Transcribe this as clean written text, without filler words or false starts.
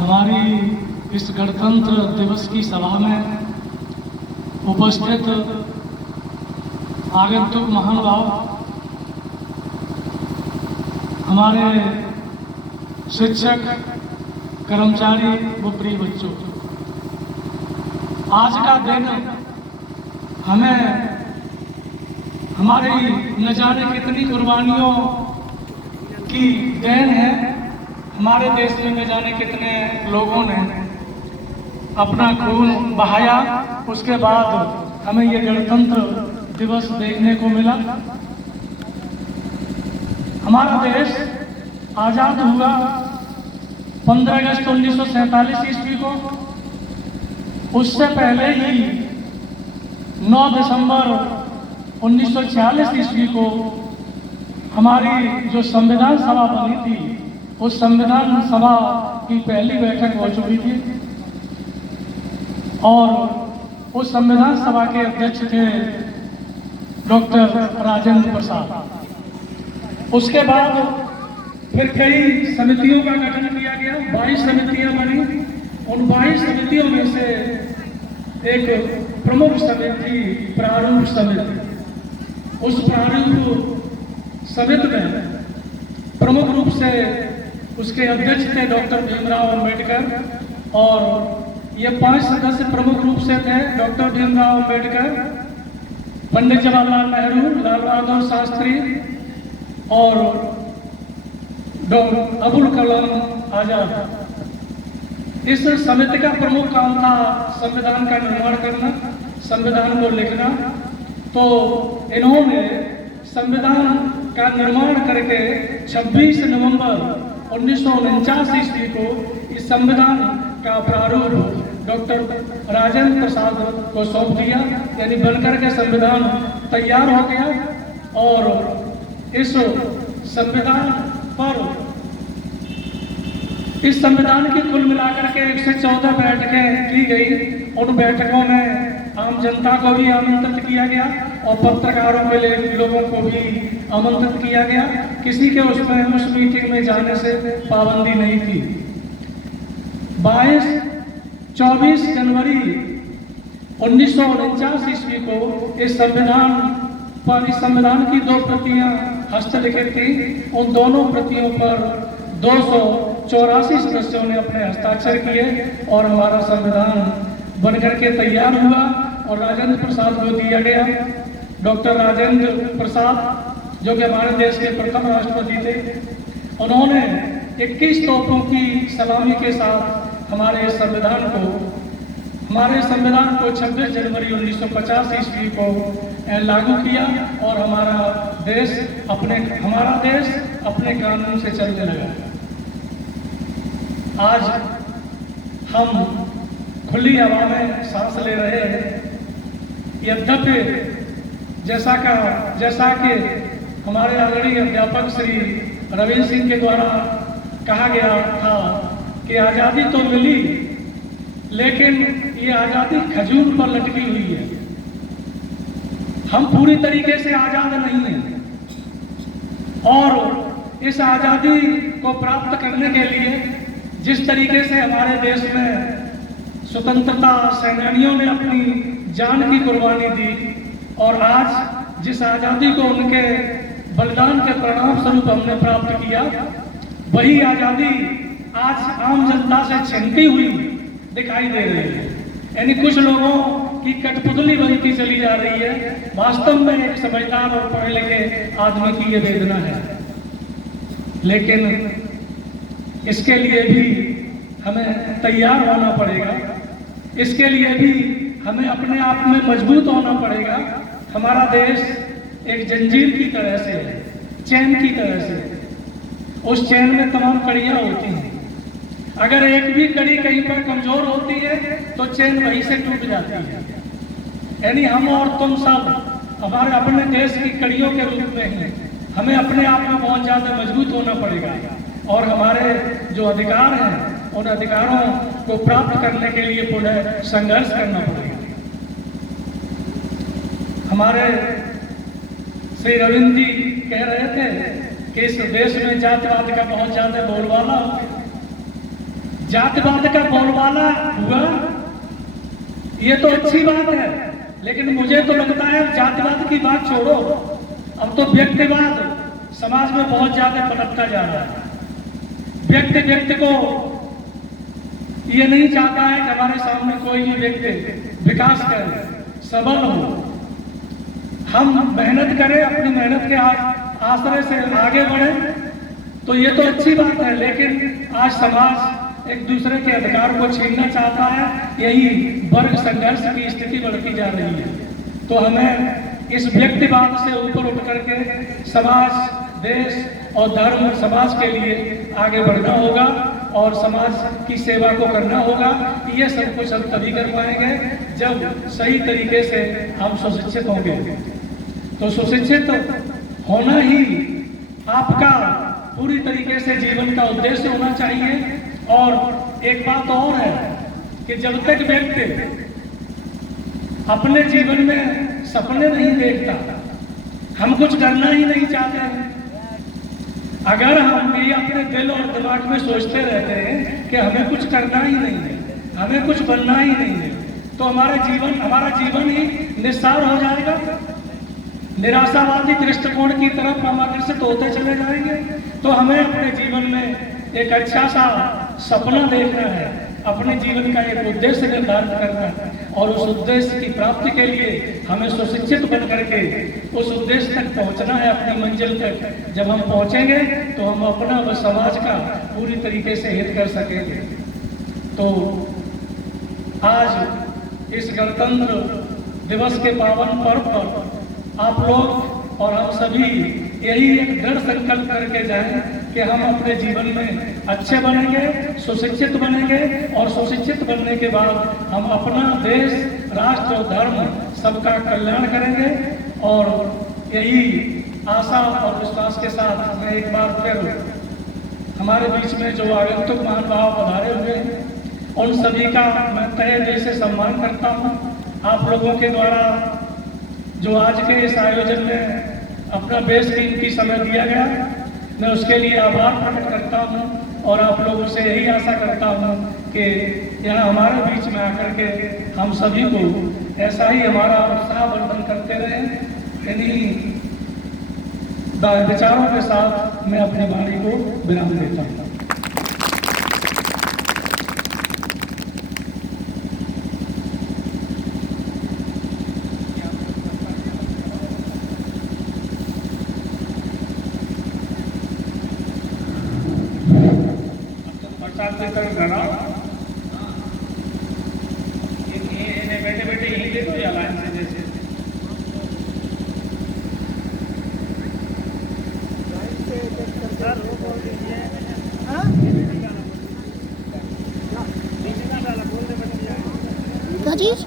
हमारी इस गणतंत्र दिवस की सभा में उपस्थित आगंतुक महानुभाव, हमारे शिक्षक, कर्मचारी व प्रिय बच्चों, आज का दिन हमें हमारी न जाने कितनी कुर्बानियों की देन है। हमारे देश में न जाने कितने लोगों ने अपना खून बहाया, उसके बाद हमें ये गणतंत्र दिवस देखने को मिला। हमारा देश आज़ाद हुआ 15 अगस्त 1947 ईस्वी को। उससे पहले ही 9 दिसंबर 1946 ईस्वी को हमारी जो संविधान सभा बनी थी, उस संविधान सभा की पहली बैठक हो चुकी थी और उस संविधान सभा के अध्यक्ष थे डॉक्टर राजेंद्र प्रसाद। उसके बाद फिर कई समितियों का गठन किया गया, 22 समितियां बनी। उन 22 समितियों में से एक प्रमुख समिति प्रारूप समिति। उस प्रारूप समिति में प्रमुख रूप से उसके अध्यक्ष थे डॉक्टर भीमराव अंबेडकर और ये 5 सदस्य प्रमुख रूप से थे डॉक्टर भीमराव अंबेडकर, पंडित जवाहरलाल नेहरू, लाल बहादुर शास्त्री और डॉक्टर अबुल कलाम आजाद। इस समिति का प्रमुख काम था संविधान का निर्माण करना, संविधान को लिखना। तो इन्होंने संविधान का निर्माण करके 26 नवंबर 1949 ईस्वी को इस संविधान का प्रारूप डॉक्टर राजेंद्र प्रसाद को सौंप दिया, यानी बनकर के संविधान तैयार हो गया। और इस संविधान पर इस संविधान की कुल मिलाकर के 114 बैठकें की गई। उन बैठकों में आम जनता को भी आमंत्रित किया गया और पत्रकारों के लिए लोगों को भी आमंत्रित किया गया। किसी के उसमें उस मीटिंग में जाने से पाबंदी नहीं थी। 24 जनवरी 1949 ईस्वी को इस संविधान की 2 प्रतियां हस्तलिखित थी। उन दोनों प्रतियों पर 284 सदस्यों ने अपने हस्ताक्षर किए और हमारा संविधान बनकर के तैयार हुआ और राजेंद्र प्रसाद को दिया गया। डॉक्टर राजेंद्र प्रसाद जो कि हमारे देश के प्रथम राष्ट्रपति थे, उन्होंने 21 तोपों की सलामी के साथ हमारे संविधान को 26 जनवरी 1950 ईस्वी को लागू किया और हमारा देश अपने कानून से चलने लगा। आज हम खुली हवा में सांस ले रहे हैं। यद्यपि जैसा कि हमारे आदरणीय अध्यापक श्री रविंद्र सिंह के द्वारा कहा गया था कि आज़ादी तो मिली, लेकिन ये आज़ादी खजूर पर लटकी हुई है। हम पूरी तरीके से आज़ाद नहीं हैं और इस आज़ादी को प्राप्त करने के लिए जिस तरीके से हमारे देश में स्वतंत्रता सेनानियों ने अपनी जान की कुर्बानी दी और आज जिस आज़ादी को उनके बलिदान के परिणाम स्वरूप हमने प्राप्त किया, वही आज़ादी आज आम जनता से छिनती हुई दिखाई दे रही है। यानी कुछ लोगों की कठपुतली बनती चली जा रही है। वास्तव में एक समझदार और पढ़े लिखे आदमी की ये वेदना है, लेकिन इसके लिए भी हमें तैयार होना पड़ेगा। इसके लिए भी हमें अपने आप में मजबूत होना पड़ेगा। हमारा देश एक जंजीर की तरह से है, चैन की तरह से। उस चैन में तमाम कड़ियां होती हैं। अगर एक भी कड़ी कहीं पर कमजोर होती है तो चैन वहीं से टूट जाती है। यानी हम और तुम सब हमारे अपने देश की कड़ियों के रूप में ही हमें अपने आप में बहुत ज़्यादा मजबूत होना पड़ेगा और हमारे जो अधिकार हैं उन अधिकारों को प्राप्त करने के लिए पूरा संघर्ष करना पड़ेगा। हमारे श्री रविंद्र जी कह रहे थे कि इस देश में जातिवाद का बहुत ज्यादा बोलबाला हो गया। जातिवाद का बोलबाला हुआ, ये तो अच्छी बात है, लेकिन मुझे तो लगता है जातिवाद की बात छोड़ो, अब तो व्यक्तिवाद समाज में बहुत ज्यादा पनपता जा रहा है। व्यक्ति को ये नहीं चाहता है कि हमारे सामने कोई भी व्यक्ति विकास करे, सबल हो। हम मेहनत करें, अपनी मेहनत के आश्रय से आगे बढ़े, तो ये तो अच्छी बात है, लेकिन आज समाज एक दूसरे के अधिकार को छीनना चाहता है, यही वर्ग संघर्ष की स्थिति बढ़ती जा रही है। तो हमें इस व्यक्तिवाद से ऊपर उठ करके समाज, देश और धर्म समाज के लिए आगे बढ़ना होगा और समाज की सेवा को करना होगा। ये सब कुछ हम तभी कर पाएंगे जब सही तरीके से हम सुशिक्षित होंगे। तो सुशिक्षित होना ही आपका पूरी तरीके से जीवन का उद्देश्य होना चाहिए। और एक बात और है कि जब तक व्यक्ति अपने जीवन में सपने नहीं देखता, हम कुछ करना ही नहीं चाहते हैं। अगर हम ये अपने दिल और दिमाग में सोचते रहते हैं कि हमें कुछ करना ही नहीं है, हमें कुछ बनना ही नहीं है, तो हमारा जीवन ही निस्सार हो जाएगा। निराशावादी दृष्टिकोण की तरफ हम आकर्षित होते चले जाएंगे। तो हमें अपने जीवन में एक अच्छा सा सपना देखना है, अपने जीवन का एक उद्देश्य निर्धारित करना है, और उस उद्देश्य की प्राप्ति के लिए हमें सुशिक्षित बन करके उस उद्देश्य तक पहुंचना है, अपनी मंजिल तक। जब हम पहुंचेंगे तो हम अपना व समाज का पूरी तरीके से हित कर सकेंगे। तो आज इस गणतंत्र दिवस के पावन पर्व पर आप लोग और हम सभी यही एक दृढ़ संकल्प करके जाएं कि हम अपने जीवन में अच्छे बनेंगे, सुशिक्षित बनेंगे, और सुशिक्षित बनने के बाद हम अपना देश, राष्ट्र और धर्म सबका कल्याण करेंगे। और यही आशा और विश्वास के साथ मैं एक बार फिर हमारे बीच में जो आगंतुक महानुभाव पधारे हुए हैं, उन सभी का मैं तहे दिल से सम्मान करता हूँ। आप लोगों के द्वारा जो आज के इस आयोजन में अपना बेशकीमती समय दिया गया, मैं उसके लिए आभार प्रकट करता हूँ और आप लोगों से यही आशा करता हूँ कि यहाँ हमारे बीच में आकर के हम सभी को ऐसा ही हमारा उत्साहवर्धन करते रहें। इन्हीं विचारों के साथ मैं अपनी वाणी को विराम देता हूँ। बैठे बैठे यहीं दे दो या लाइन से जैसे क्या चीज?